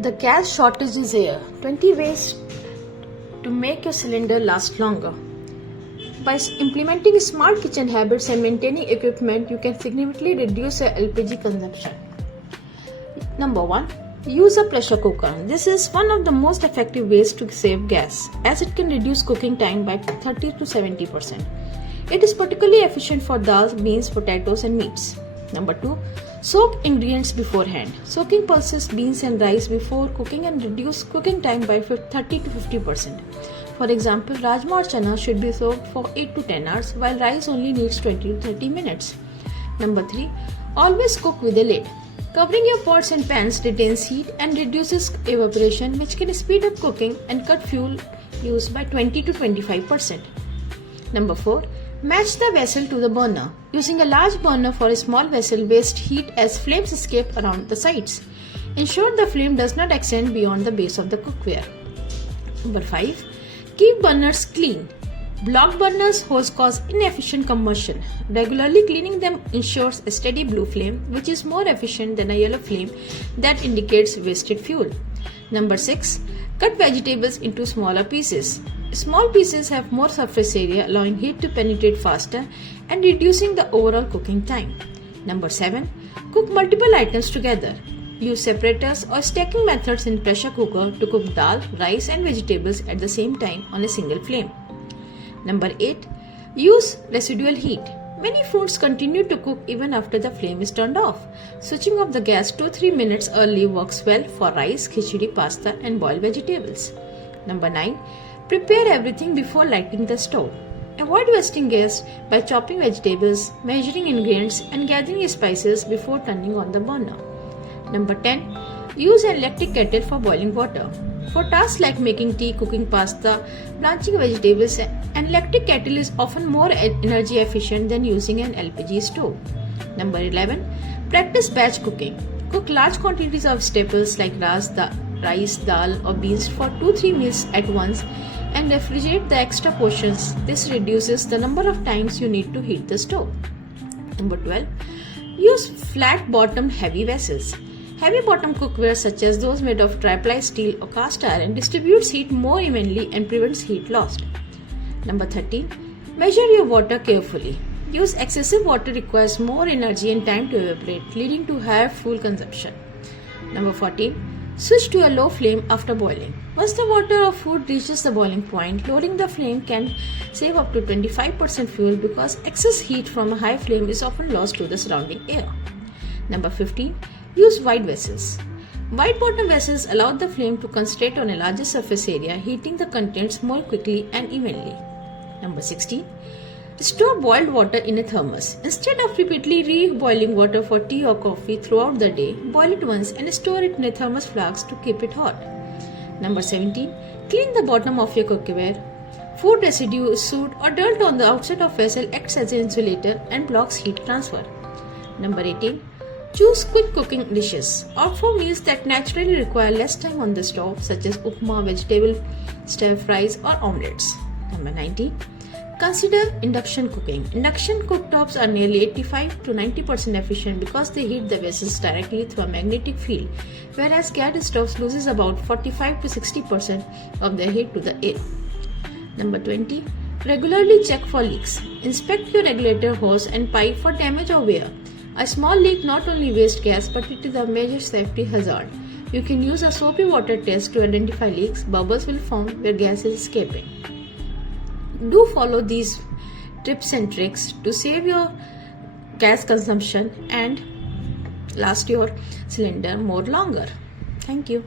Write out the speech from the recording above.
The gas shortage is here. 20 ways to make your cylinder last longer. By implementing smart kitchen habits and maintaining equipment, you can significantly reduce your LPG consumption. Number 1. Use a pressure cooker. This is one of the most effective ways to save gas, as it can reduce cooking time by 30 to 70%. It is particularly efficient for dals, beans, potatoes, and meats. Number 2. Soak ingredients beforehand. Soaking pulses, beans, and rice before cooking and reduce cooking time by 30 to 50%. For example, rajma or chana should be soaked for 8 to 10 hours, while rice only needs 20 to 30 minutes. Number 3. Always cook with a lid. Covering your pots and pans retains heat and reduces evaporation, which can speed up cooking and cut fuel use by 20 to 25%. Number 4. Match the vessel to the burner. Using a large burner for a small vessel wastes heat as flames escape around the sides. Ensure the flame does not extend beyond the base of the cookware. Number 5. Keep burners clean. Blocked burners cause inefficient combustion. Regularly cleaning them ensures a steady blue flame, which is more efficient than a yellow flame that indicates wasted fuel. Number 6. Cut vegetables into smaller pieces. Small pieces have more surface area, allowing heat to penetrate faster and reducing the overall cooking time. Number 7. Cook multiple items together. Use separators or stacking methods in pressure cooker to cook dal, rice, and vegetables at the same time on a single flame. Number 8. Use residual heat. Many foods continue to cook even after the flame is turned off. Switching off the gas 2-3 minutes early works well for rice, khichdi, pasta, and boiled vegetables. Number 9. Prepare everything before lighting the stove. Avoid wasting gas by chopping vegetables, measuring ingredients, and gathering spices before turning on the burner. Number 10. Use an electric kettle for boiling water. For tasks like making tea, cooking pasta, blanching vegetables, an electric kettle is often more energy efficient than using an LPG stove. Number 11. Practice batch cooking. Cook large quantities of staples like rice, dal, or beans for 2-3 meals at once and refrigerate the extra portions. This reduces the number of times you need to heat the stove. Number 12. Use flat-bottomed heavy vessels. Heavy-bottomed cookware such as those made of tri-ply steel or cast iron distributes heat more evenly and prevents heat loss. Number 13. Measure your water carefully. Use excessive water requires more energy and time to evaporate, leading to higher fuel consumption. Number 14. Switch to a low flame after boiling. Once the water or food reaches the boiling point, lowering the flame can save up to 25% fuel because excess heat from a high flame is often lost to the surrounding air. Number 15. Use wide vessels. Wide bottom vessels allow the flame to concentrate on a larger surface area, heating the contents more quickly and evenly. Number 16. Store boiled water in a thermos. Instead of repeatedly re-boiling water for tea or coffee throughout the day, boil it once and store it in a thermos flask to keep it hot. Number 17. Clean the bottom of your cookware. Food residue, soot, or dirt on the outside of vessel acts as an insulator and blocks heat transfer. Number 18. Choose quick cooking dishes. Opt for meals that naturally require less time on the stove, such as upma, vegetable stir fries, or omelets. Number 19. Consider induction cooking. Induction cooktops are nearly 85 to 90% efficient because they heat the vessels directly through a magnetic field, whereas gas stoves loses about 45 to 60% of their heat to the air. Number 20. Regularly check for leaks. Inspect your regulator hose and pipe for damage or wear. A small leak not only wastes gas, but it is a major safety hazard. You can use a soapy water test to identify leaks. Bubbles will form where gas is escaping. Do follow these tips and tricks to save your gas consumption and last your cylinder more longer. Thank you.